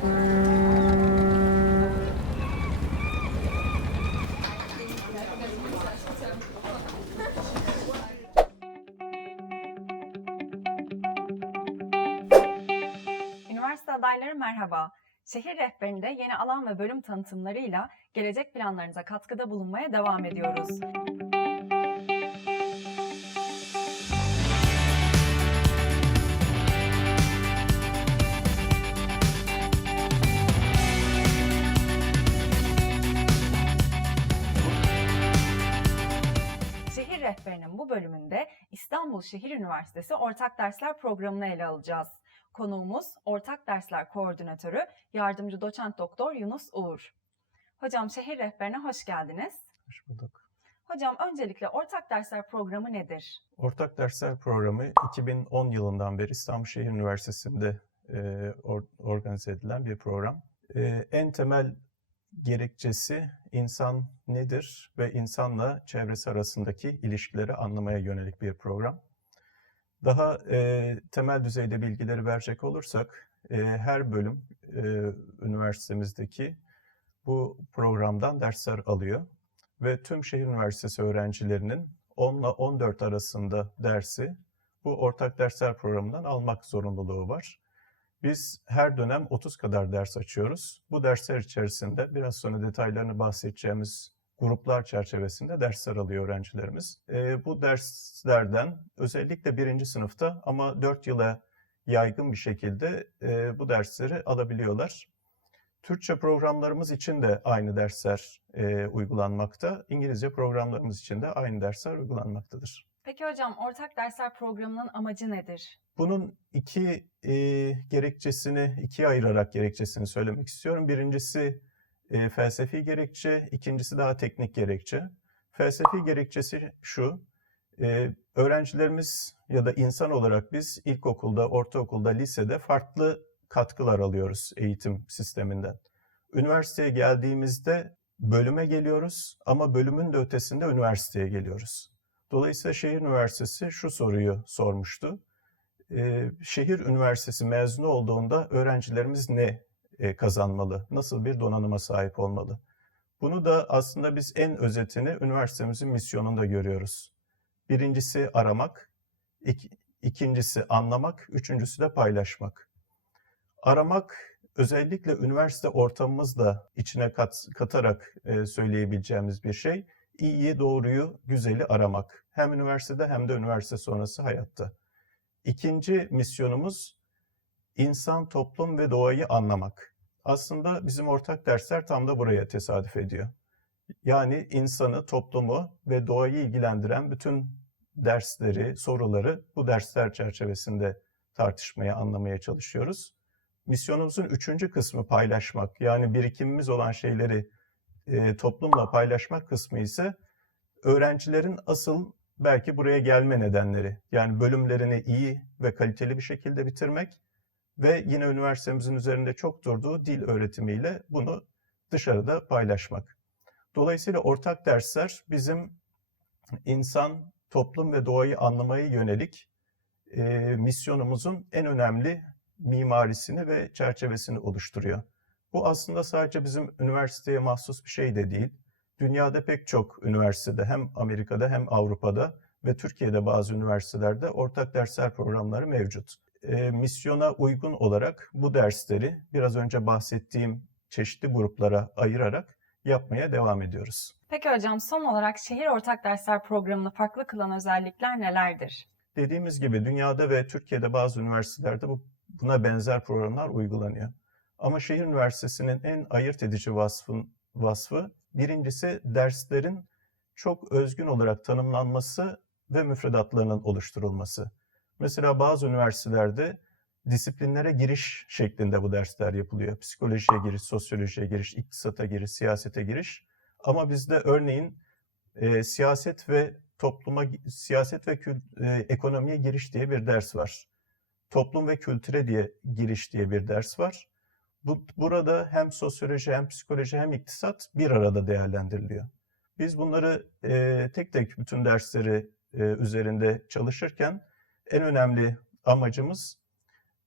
Üniversite adayları merhaba. Şehir rehberinde yeni alan ve bölüm tanıtımlarıyla gelecek planlarınıza katkıda bulunmaya devam ediyoruz. Rehberinin bu bölümünde İstanbul Şehir Üniversitesi Ortak Dersler Programı'nı ele alacağız. Konuğumuz Ortak Dersler Koordinatörü Yardımcı Doçent Doktor Yunus Uğur. Hocam şehir rehberine hoş geldiniz. Hoş bulduk. Hocam öncelikle Ortak Dersler Programı nedir? Ortak Dersler Programı 2010 yılından beri İstanbul Şehir Üniversitesi'nde e, or- organize edilen bir program. E, en temel gerekçesi insan nedir ve insanla çevresi arasındaki ilişkileri anlamaya yönelik bir program. Daha e, temel düzeyde bilgileri verecek olursak, e, her bölüm e, üniversitemizdeki bu programdan dersler alıyor ve tüm şehir üniversitesi öğrencilerinin 10 ile 14 arasında dersi bu ortak dersler programından almak zorunluluğu var. Biz her dönem 30 kadar ders açıyoruz. Bu dersler içerisinde biraz sonra detaylarını bahsedeceğimiz gruplar çerçevesinde dersler alıyor öğrencilerimiz. Ee, bu derslerden özellikle birinci sınıfta ama 4 yıla yaygın bir şekilde e, bu dersleri alabiliyorlar. Türkçe programlarımız için de aynı dersler e, uygulanmakta. İngilizce programlarımız için de aynı dersler uygulanmaktadır. Peki hocam Ortak Dersler Programı'nın amacı nedir? Bunun iki e, gerekçesini, ikiye ayırarak gerekçesini söylemek istiyorum. Birincisi e, felsefi gerekçe, ikincisi daha teknik gerekçe. Felsefi gerekçesi şu, e, öğrencilerimiz ya da insan olarak biz ilkokulda, ortaokulda, lisede farklı katkılar alıyoruz eğitim sisteminden. Üniversiteye geldiğimizde bölüme geliyoruz ama bölümün de ötesinde üniversiteye geliyoruz. Dolayısıyla Şehir Üniversitesi şu soruyu sormuştu. Ee, şehir üniversitesi mezunu olduğunda öğrencilerimiz ne e, kazanmalı? Nasıl bir donanıma sahip olmalı? Bunu da aslında biz en özetini üniversitemizin misyonunda görüyoruz. Birincisi aramak, ik- ikincisi anlamak, üçüncüsü de paylaşmak. Aramak özellikle üniversite ortamımızda içine kat, katarak e, söyleyebileceğimiz bir şey. İyiyi, doğruyu, güzeli aramak. Hem üniversitede hem de üniversite sonrası hayatta. İkinci misyonumuz insan, toplum ve doğayı anlamak. Aslında bizim ortak dersler tam da buraya tesadüf ediyor. Yani insanı, toplumu ve doğayı ilgilendiren bütün dersleri, soruları bu dersler çerçevesinde tartışmaya, anlamaya çalışıyoruz. Misyonumuzun üçüncü kısmı paylaşmak. Yani birikimimiz olan şeyleri toplumla paylaşmak kısmı ise öğrencilerin asıl belki buraya gelme nedenleri. Yani bölümlerini iyi ve kaliteli bir şekilde bitirmek ve yine üniversitemizin üzerinde çok durduğu dil öğretimiyle bunu dışarıda paylaşmak. Dolayısıyla ortak dersler bizim insan, toplum ve doğayı anlamaya yönelik e, misyonumuzun en önemli mimarisini ve çerçevesini oluşturuyor. Bu aslında sadece bizim üniversiteye mahsus bir şey de değil. Dünyada pek çok üniversitede hem Amerika'da hem Avrupa'da ve Türkiye'de bazı üniversitelerde ortak dersler programları mevcut. E, misyona uygun olarak bu dersleri biraz önce bahsettiğim çeşitli gruplara ayırarak yapmaya devam ediyoruz. Peki hocam son olarak Şehir Ortak Dersler Programı'nı farklı kılan özellikler nelerdir? Dediğimiz gibi dünyada ve Türkiye'de bazı üniversitelerde bu, buna benzer programlar uygulanıyor. Ama şehir üniversitesinin en ayırt edici vasfın, vasfı birincisi derslerin çok özgün olarak tanımlanması ve müfredatlarının oluşturulması. Mesela bazı üniversitelerde disiplinlere giriş şeklinde bu dersler yapılıyor. Psikolojiye giriş, sosyolojiye giriş, iktisata giriş, siyasete giriş. Ama bizde örneğin e, siyaset ve topluma, siyaset ve kül, e, ekonomiye giriş diye bir ders var. Toplum ve kültüre diye giriş diye bir ders var. Bu, burada hem sosyoloji hem psikoloji hem iktisat bir arada değerlendiriliyor. Biz bunları e, tek tek bütün dersleri e, üzerinde çalışırken en önemli amacımız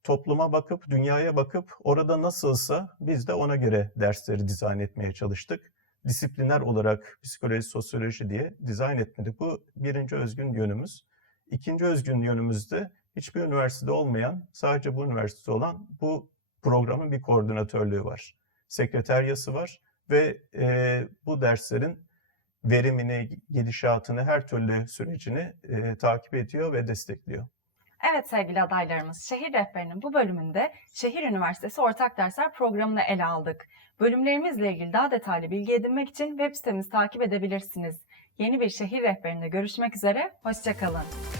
topluma bakıp, dünyaya bakıp orada nasılsa biz de ona göre dersleri dizayn etmeye çalıştık. Disipliner olarak psikoloji, sosyoloji diye dizayn etmedik. Bu birinci özgün yönümüz. İkinci özgün yönümüzde hiçbir üniversitede olmayan, sadece bu üniversitede olan bu programın bir koordinatörlüğü var. Sekreteryası var ve e, bu derslerin verimini, gidişatını, her türlü sürecini e, takip ediyor ve destekliyor. Evet sevgili adaylarımız, Şehir Rehberi'nin bu bölümünde Şehir Üniversitesi Ortak Dersler programını ele aldık. Bölümlerimizle ilgili daha detaylı bilgi edinmek için web sitemizi takip edebilirsiniz. Yeni bir Şehir Rehberi'nde görüşmek üzere, hoşçakalın.